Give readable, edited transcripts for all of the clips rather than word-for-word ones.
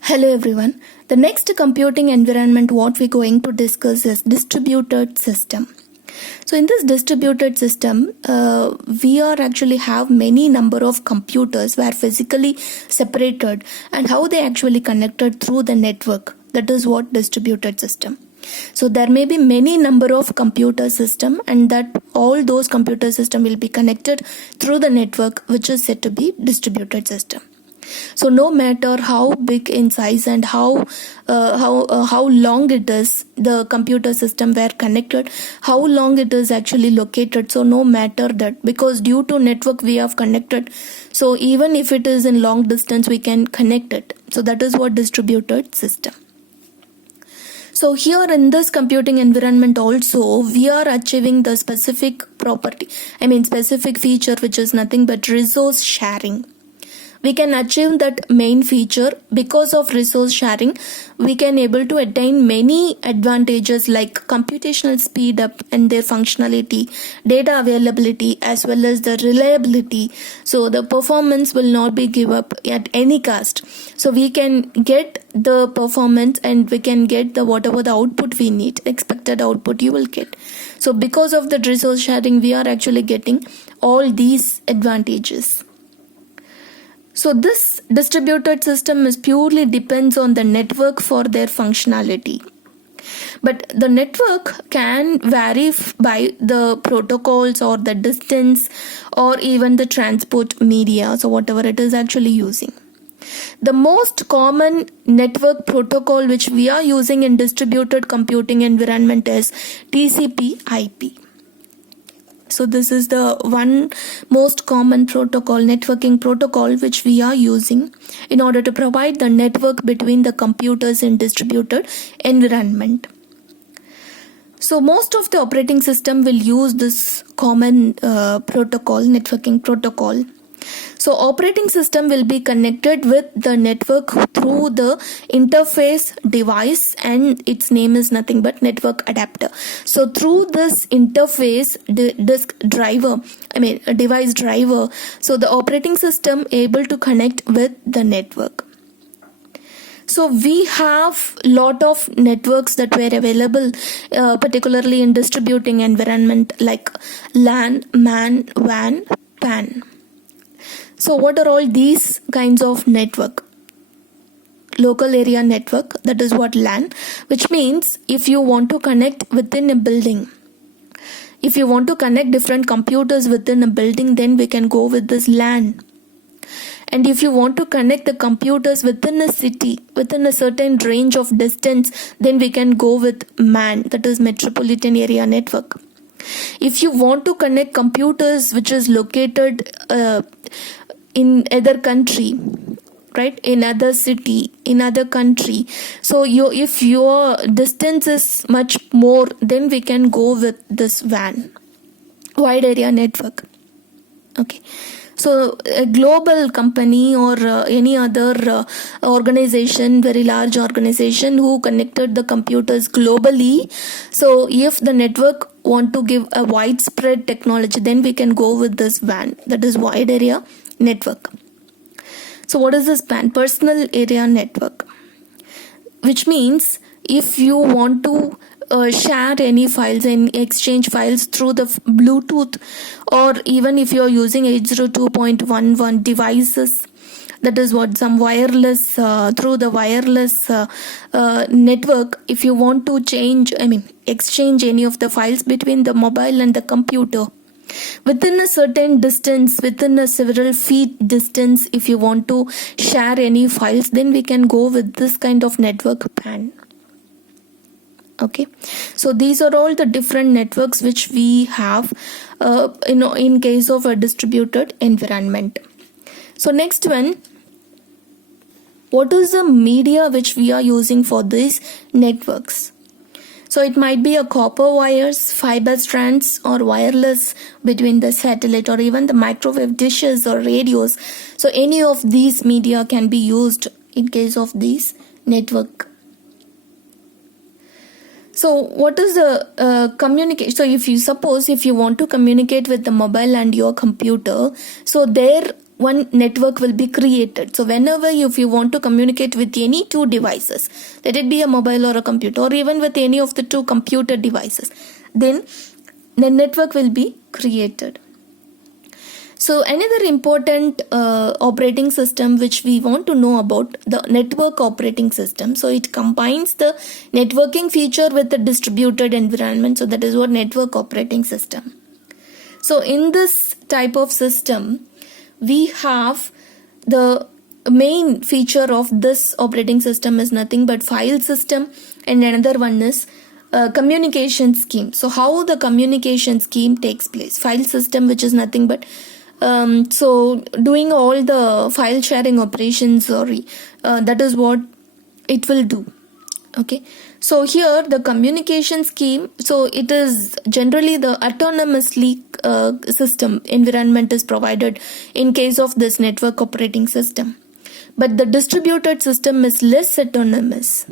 Hello everyone. The next computing environment what we're going to discuss is distributed system. So in this distributed system, we are actually have many number of computers were physically separated and how they actually connected through the network. That is what distributed system. So there may be many number of computer system and that all those computer system will be connected through the network which is said to be distributed system. So no matter how big in size and how long it is, the computer system were connected, how long it is actually located. So no matter that, because due to network we have connected. So even if it is in long distance, we can connect it. So that is what distributed system. So here in this computing environment also, we are achieving the specific property, specific feature, which is nothing but resource sharing. We can achieve that main feature because of resource sharing. We can able to attain many advantages like computational speed up and their functionality, data availability as well as the reliability. So the performance will not be give up at any cost. So we can get the performance and we can get the whatever the output we need, expected output you will get. So because of the resource sharing, we are actually getting all these advantages. So this distributed system is purely depends on the network for their functionality. But the network can vary by the protocols or the distance or even the transport media, so whatever it is actually using. The most common network protocol which we are using in distributed computing environment is TCP/IP. So this is the one most common protocol, networking protocol, which we are using in order to provide the network between the computers in distributed environment. So most of the operating system will use this common protocol, networking protocol. So operating system will be connected with the network through the interface device, and its name is nothing but network adapter. So through this interface device driver, so the operating system able to connect with the network. So we have lot of networks that were available, particularly in distributing environment like LAN, MAN, WAN, PAN. So what are all these kinds of network? Local area network, that is what LAN, which means if you want to connect within a building, if you want to connect different computers within a building, then we can go with this LAN. And if you want to connect the computers within a city, within a certain range of distance, then we can go with MAN, that is metropolitan area network. If you want to connect computers which is located in other country, right, in other city, in other country, so if your distance is much more, then we can go with this WAN, wide area network. Okay, so a global company or any other organization, very large organization who connected the computers globally, so if the network want to give a widespread technology, then we can go with this WAN, that is wide area network. So what is this PAN? Personal area network, which means if you want to share any files and exchange files through the Bluetooth, or even if you are using 802.11 devices, that is what some wireless through the wireless network, if you want to exchange any of the files between the mobile and the computer within a certain distance, within a several feet distance, if you want to share any files, then we can go with this kind of network PAN. Okay, so these are all the different networks which we have in case of a distributed environment. So next one, what is the media which we are using for these networks? So it might be a copper wires, fiber strands, or wireless between the satellite, or even the microwave dishes or radios. So any of these media can be used in case of these network. So what is the communication? So if you want to communicate with the mobile and your computer, so there one network will be created. So whenever if you want to communicate with any two devices, let it be a mobile or a computer, or even with any of the two computer devices, then the network will be created. So another important operating system which we want to know about, the network operating system. So it combines the networking feature with the distributed environment. So that is what network operating system. So in this type of system, we have the main feature of this operating system is nothing but file system, and another one is communication scheme. So how the communication scheme takes place, file system, which is nothing but so doing all the file sharing operations, that is what it will do. Okay, so here the communication scheme, so it is generally the autonomously system environment is provided in case of this network operating system, but the distributed system is less autonomous.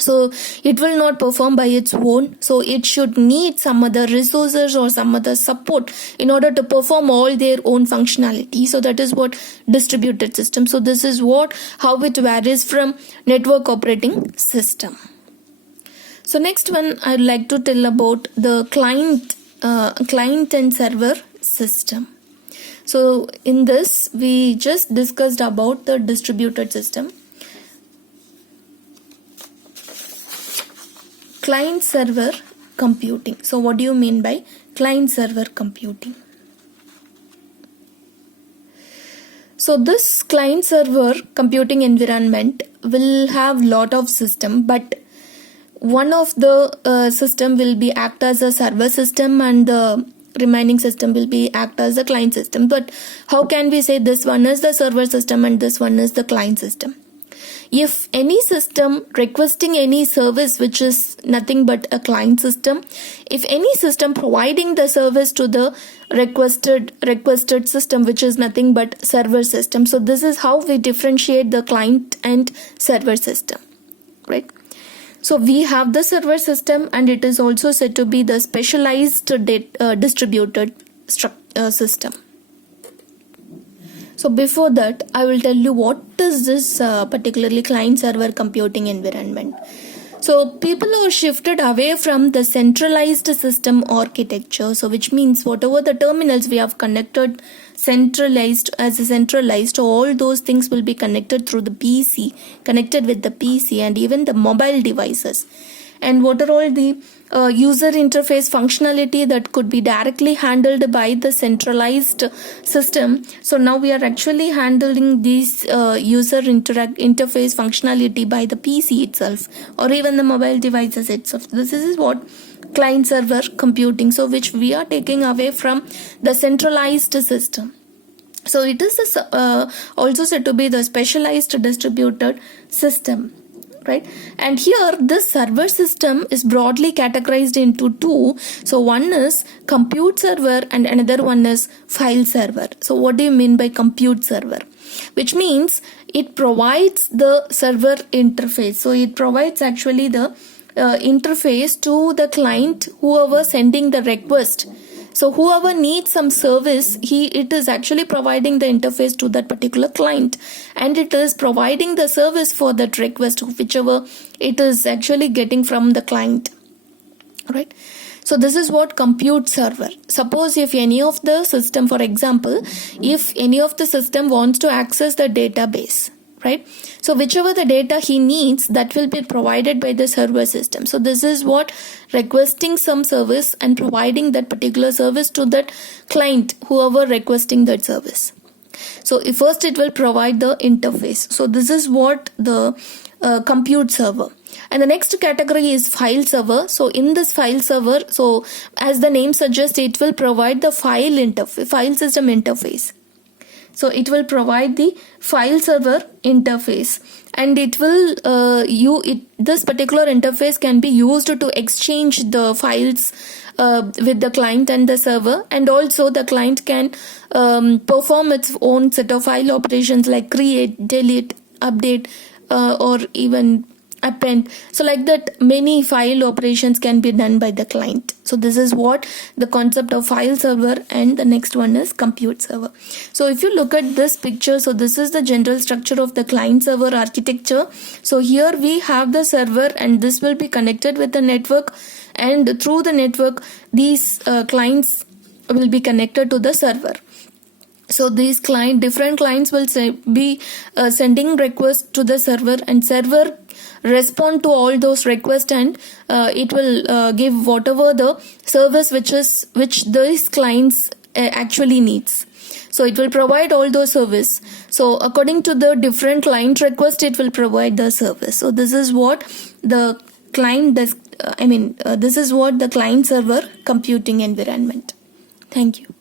So it will not perform by its own, so it should need some other resources or some other support in order to perform all their own functionality. So that is what distributed system. So this is how it varies from network operating system. So next one, I'd like to tell about the client and server system. So in this, we just discussed about the distributed system. Client server computing. So what do you mean by client server computing? So this client server computing environment will have lot of system, but one of the system will be act as a server system and the remaining system will be act as a client system. But how can we say this one is the server system and this one is the client system? If any system requesting any service which is nothing but a client system, if any system providing the service to the requested system which is nothing but server system. So this is how we differentiate the client and server system, right? So we have the server system, and it is also said to be the specialized distributed system. So before that, I will tell you what is this particularly client server computing environment. So people are shifted away from the centralized system architecture. So which means whatever the terminals we have connected centralized, all those things will be connected through the PC, connected with the PC and even the mobile devices. And what are all the user interface functionality that could be directly handled by the centralized system. So now we are actually handling these user interface functionality by the PC itself or even the mobile devices itself. This is what client server computing, so which we are taking away from the centralized system. So it is also said to be the specialized distributed system, right? And here this server system is broadly categorized into two. So one is compute server and another one is file server. So what do you mean by compute server? Which means it provides the server interface. So it provides actually the interface to the client, whoever sending the request. So whoever needs some service, it is actually providing the interface to that particular client, and it is providing the service for that request, whichever it is actually getting from the client, right? So this is what compute server. Suppose if any of the system, for example, if any of the system wants to access the database, right? So whichever the data he needs, that will be provided by the server system. So this is what requesting some service and providing that particular service to that client, whoever requesting that service. So first it will provide the interface. So this is what the compute server. And the next category is file server. So in this file server, so as the name suggests, it will provide the file system interface. So it will provide the file server interface, and it will this particular interface can be used to exchange the files with the client and the server, and also the client can perform its own set of file operations like create, delete, update, or even append. So like that, many file operations can be done by the client. So this is what the concept of file server, and the next one is compute server. So if you look at this picture, so this is the general structure of the client server architecture. So here we have the server, and this will be connected with the network, and through the network these clients will be connected to the server. So these different clients will be sending requests to the server, and server respond to all those requests, and it will give whatever the service which these clients actually needs. So it will provide all those service. So according to the different client request, it will provide the service. So this is what the client does. This is what the client server computing environment. Thank you.